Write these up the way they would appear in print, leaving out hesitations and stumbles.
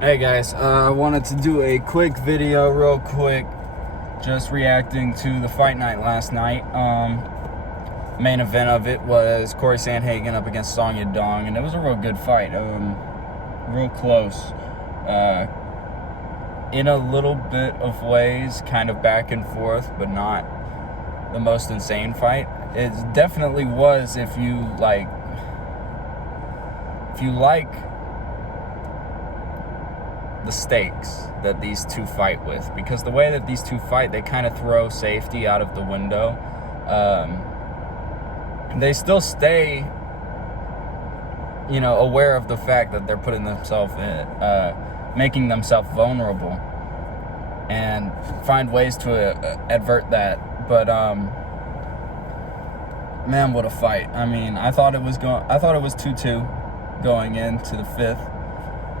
Hey guys, I wanted to do a quick video real quick, just reacting to the fight night last night. Main event of it was Corey Sandhagen up against Yadong, and it was a real good fight, real close, in a little bit of ways, kind of back and forth, but not the most insane fight. It definitely was if you like the stakes that these two fight with, because the way that these two fight, they kind of throw safety out of the window. They still stay, aware of the fact that they're putting themselves in, making themselves vulnerable, and find ways to advert that. But man, what a fight! I mean, I thought it was 2-2 going into the fifth.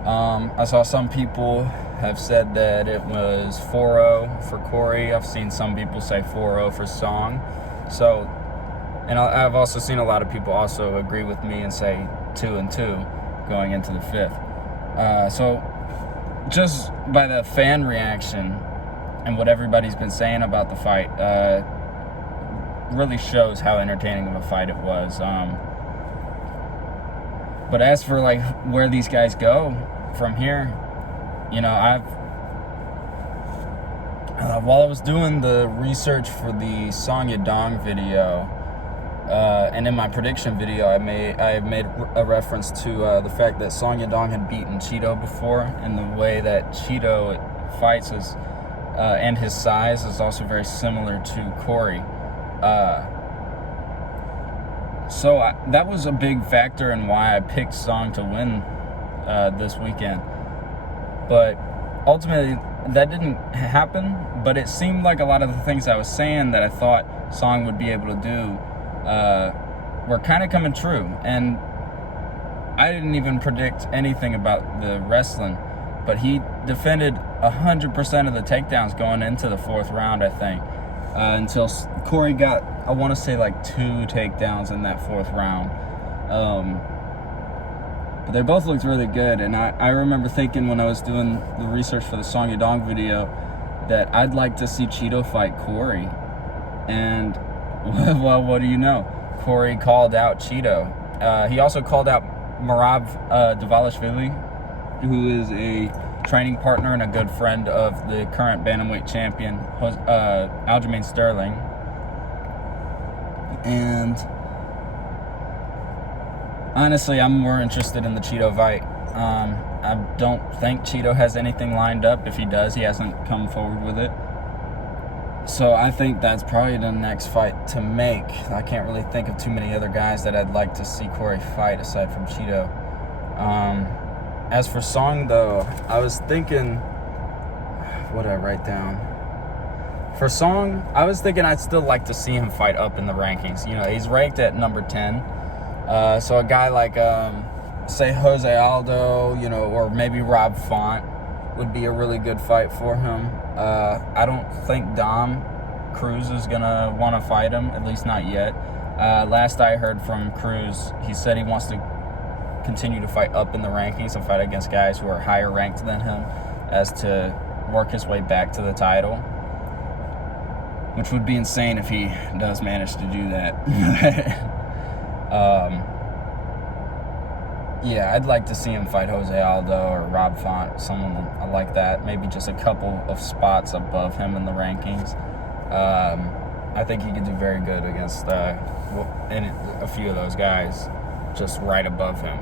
I saw some people have said that it was 4-0 for Corey. I've seen some people say 4-0 for Song. So, and I've also seen a lot of people also agree with me and say 2-2 going into the fifth. So, just by the fan reaction and what everybody's been saying about the fight, really shows how entertaining of a fight it was. But as for like where these guys go from here, while I was doing the research for the Song Yadong video, and in my prediction video, I made a reference to the fact that Song Yadong had beaten Cheeto before, and the way that Cheeto fights is, and his size is also very similar to Corey. So that was a big factor in why I picked Song to win this weekend. But ultimately, that didn't happen. But it seemed like a lot of the things I was saying that I thought Song would be able to do were kind of coming true. And I didn't even predict anything about the wrestling, but he defended 100% of the takedowns going into the fourth round, I think. Until Corey got, I want to say, like 2 takedowns in that fourth round. But they both looked really good. And I remember thinking when I was doing the research for the Song Yadong video that I'd like to see Cheeto fight Corey. And, well, what do you know? Corey called out Cheeto. He also called out Marav Davalishvili, who is a training partner and a good friend of the current bantamweight champion, Aljamain Sterling. And honestly, I'm more interested in the Cheeto fight. I don't think Cheeto has anything lined up. If he does, he hasn't come forward with it. So I think that's probably the next fight to make. I can't really think of too many other guys that I'd like to see Corey fight aside from Cheeto. As for Song, though, I was thinking, what did I write down? For Song, I was thinking I'd still like to see him fight up in the rankings. He's ranked at number 10. So a guy like, say, Jose Aldo, or maybe Rob Font would be a really good fight for him. I don't think Dom Cruz is going to want to fight him, at least not yet. Last I heard from Cruz, he said he wants to continue to fight up in the rankings and fight against guys who are higher ranked than him, as to work his way back to the title, which would be insane if he does manage to do that. Yeah, I'd like to see him fight Jose Aldo or Rob Font, someone like that, maybe just a couple of spots above him in the rankings. I think he could do very good against a few of those guys just right above him,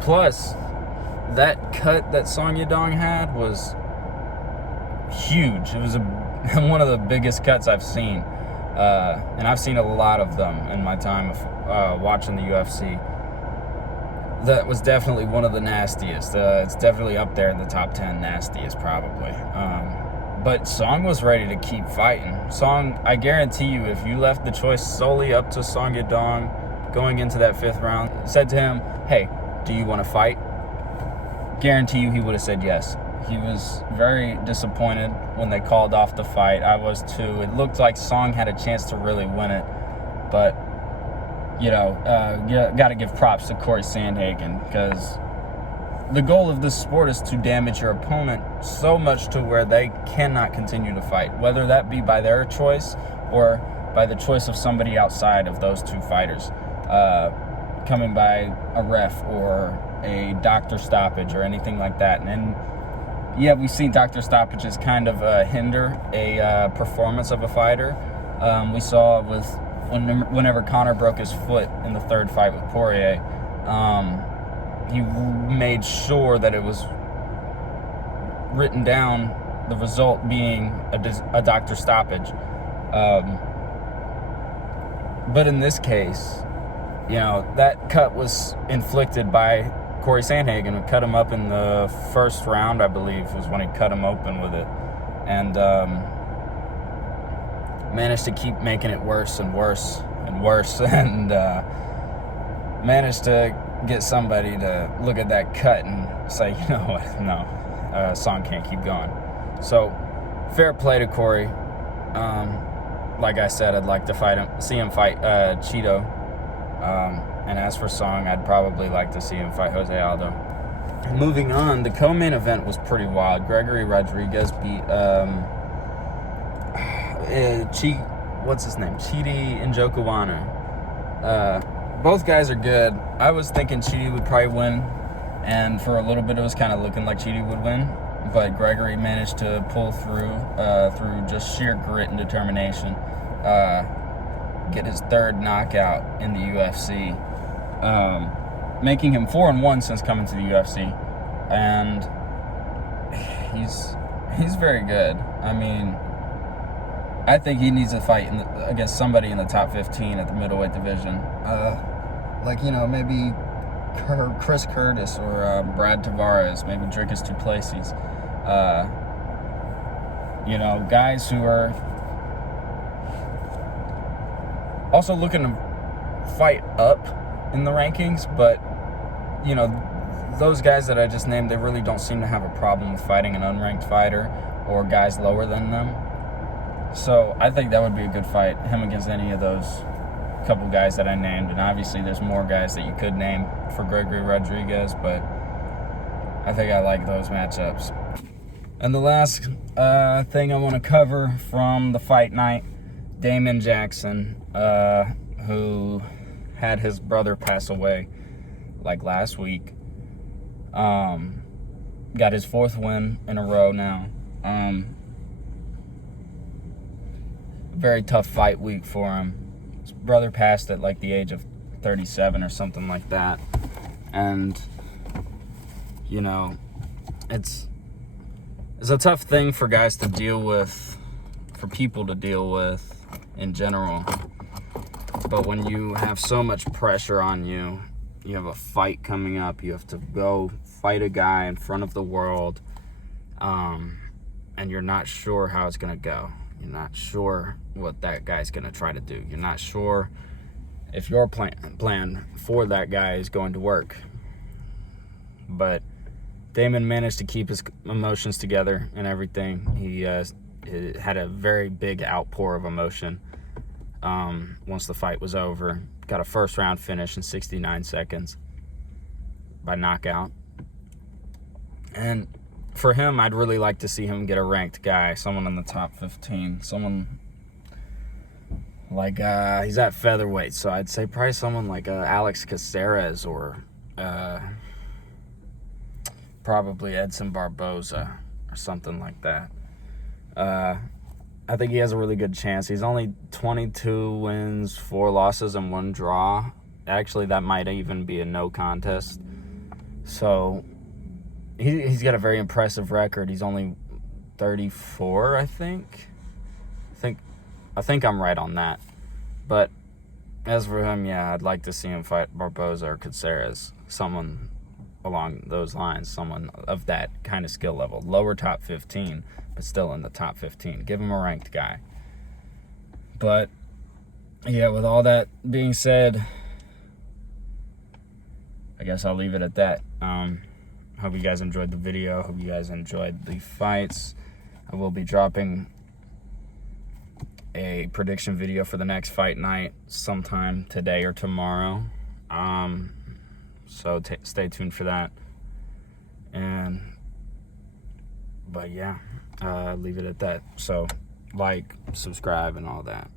Plus, that cut that Song Yadong had was huge. It was one of the biggest cuts I've seen. And I've seen a lot of them in my time of watching the UFC. That was definitely one of the nastiest. It's definitely up there in the top 10 nastiest, probably. But Song was ready to keep fighting. Song, I guarantee you, if you left the choice solely up to Song Yadong going into that fifth round, said to him, hey, do you want to fight? Guarantee you he would have said yes. He was very disappointed when they called off the fight. I was too. It looked like Song had a chance to really win it. But, got to give props to Corey Sandhagen, because the goal of this sport is to damage your opponent so much to where they cannot continue to fight, whether that be by their choice or by the choice of somebody outside of those two fighters, coming by a ref or a doctor stoppage or anything like that. And yeah, we've seen doctor stoppages kind of hinder a performance of a fighter. We saw with whenever Conor broke his foot in the third fight with Poirier, he made sure that it was written down, the result being a doctor stoppage. But in this case, that cut was inflicted by Corey Sandhagen, who cut him up in the first round, I believe, was when he cut him open with it. And managed to keep making it worse and worse and worse, and managed to get somebody to look at that cut and say, you know what, no, Song can't keep going. So, fair play to Corey. Like I said, I'd like to see him fight Cheeto. And as for Song, I'd probably like to see him fight Jose Aldo. Moving on, the co-main event was pretty wild. Gregory Rodriguez beat what's his name? Chidi Njokuwana. Both guys are good. I was thinking Chidi would probably win, and for a little bit it was kind of looking like Chidi would win, but Gregory managed to pull through just sheer grit and determination, get his third knockout in the UFC, making him 4-1 since coming to the UFC, and he's very good. I mean, I think he needs to fight against somebody in the top 15 at the middleweight division. Maybe Chris Curtis or Brad Tavares, maybe Dricus du Plessis. Guys who are also looking to fight up in the rankings, but, those guys that I just named, they really don't seem to have a problem with fighting an unranked fighter or guys lower than them. So I think that would be a good fight, him against any of those couple guys that I named. And obviously there's more guys that you could name for Gregory Rodriguez, but I think I like those matchups. And the last thing I want to cover from the fight night, Damon Jackson, who had his brother pass away last week, got his 4th win in a row now. Very tough fight week for him. His brother passed at the age of 37 or something like that. And, it's a tough thing for guys to deal with, for people to deal with in general. But when you have so much pressure on you, you have a fight coming up, you have to go fight a guy in front of the world, and you're not sure how it's going to go. You're not sure what that guy's going to try to do. You're not sure if your plan for that guy is going to work. But Damon managed to keep his emotions together and everything. He had a very big outpour of emotion once the fight was over. Got a first-round finish in 69 seconds by knockout. And for him, I'd really like to see him get a ranked guy, someone in the top 15, someone he's at featherweight, so I'd say probably someone like Alex Caceres or probably Edson Barboza or something like that. I think he has a really good chance. He's only 22 wins, 4 losses, and 1 draw. Actually, that might even be a no contest. So he's got a very impressive record. He's only 34, I think. I think I'm right on that. But as for him, yeah, I'd like to see him fight Barboza or Caceres, someone along those lines, someone of that kind of skill level. Lower top 15, but still in the top 15. Give him a ranked guy. But, yeah, with all that being said, I guess I'll leave it at that. Hope you guys enjoyed the video. Hope you guys enjoyed the fights. I will be dropping a prediction video for the next fight night sometime today or tomorrow. So stay tuned for that. But yeah, leave it at that. So like, subscribe, and all that.